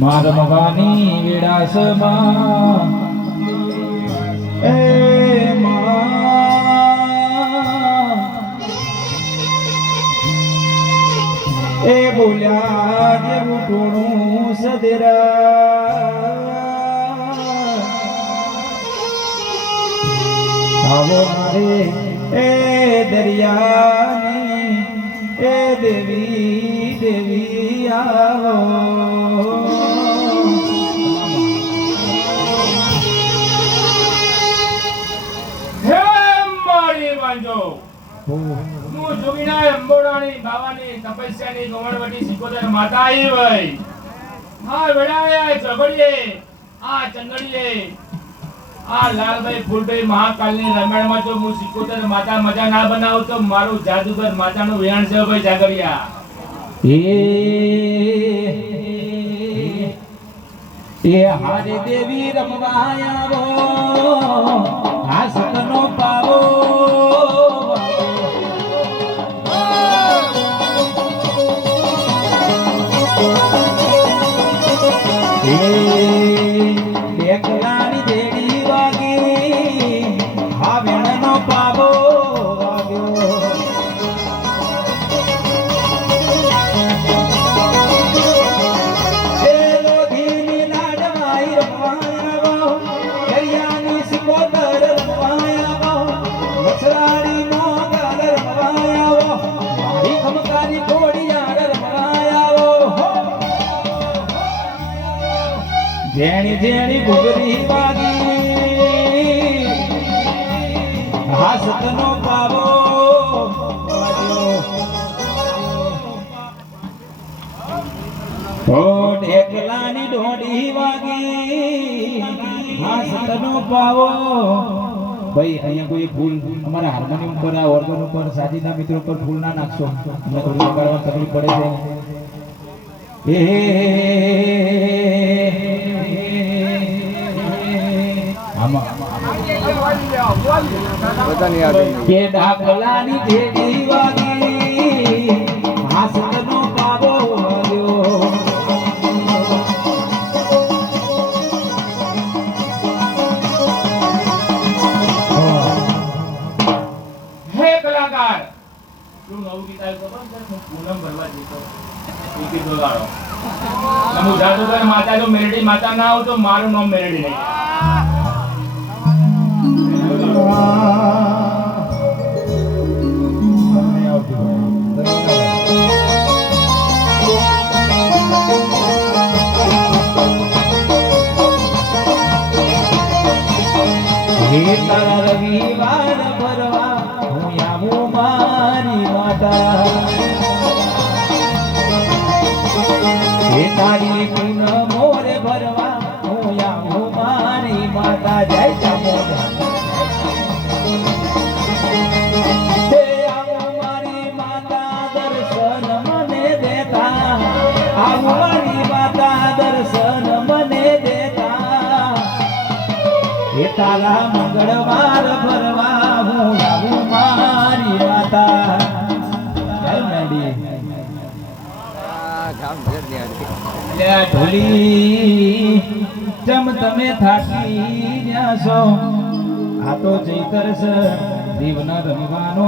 માર મવાની વિડાસમાં એ એ બોલ્યા જેવું ટોણું સદરા. આવો મારે એ દરિયાની, એ દેવી દેવી આવો. મારી વાંજો હું જોગીના અંબોડાની બાવાની તપસ્યાની ગોમણવટી સિકોદર માતા આવી વઈ હા વેડાયા ઝઘડીએ આ ચંગડીએ આ લાલભાઈ ફૂલભાઈ મહાકાલની રમણમાં જો હું સિકોદર માતા મજા ના બનાવું તો મારું જાદુગર માતાનું વેણ છે ભાઈ જાગરિયા એ એ હારે દેવી રમવા આવો. હાસનો મસરાડીનો ગાલ રમવાયાવો, મારી ખમકારી ઘોડિયાર રમવાયાવો. જેણી જેણી ઘૂઘરી વાગી હાસતનો પાવો. ઓ ઢેકલાની ઢોડી વાગી હાસતનો પાવો ભાઈ અહીંયા કોઈ ફૂલ અમારા હાર્મોનિયમ પર આ ઓર્ગન ઉપર સાજીના મિત્રો પર ફૂલ ના નાખશો અમને થોડી વગાડવા તકલીફ પડે છે કે ડાકલાની જેડી વાગી હાસતનો કલાકાર. તું નવું ગીત આવ્યું ખબર હું પૂનમ ભરવા જતો ટિકિટ વગાડો અને હું જાદુગર માતા જો મેરડી માતા ના આવ તો મારું નામ મેરેડી નહીં. રવિવાર મારી માતા. હે તારી પૂન મોરે ભરવા હું આવું મારી માતા જય એ તારા મંગળવાર ભરવા હું લે ઢોલી જમ તમે થાકી રહ્યા છો. આ તો ચૈતર છે દીવના રમવાનો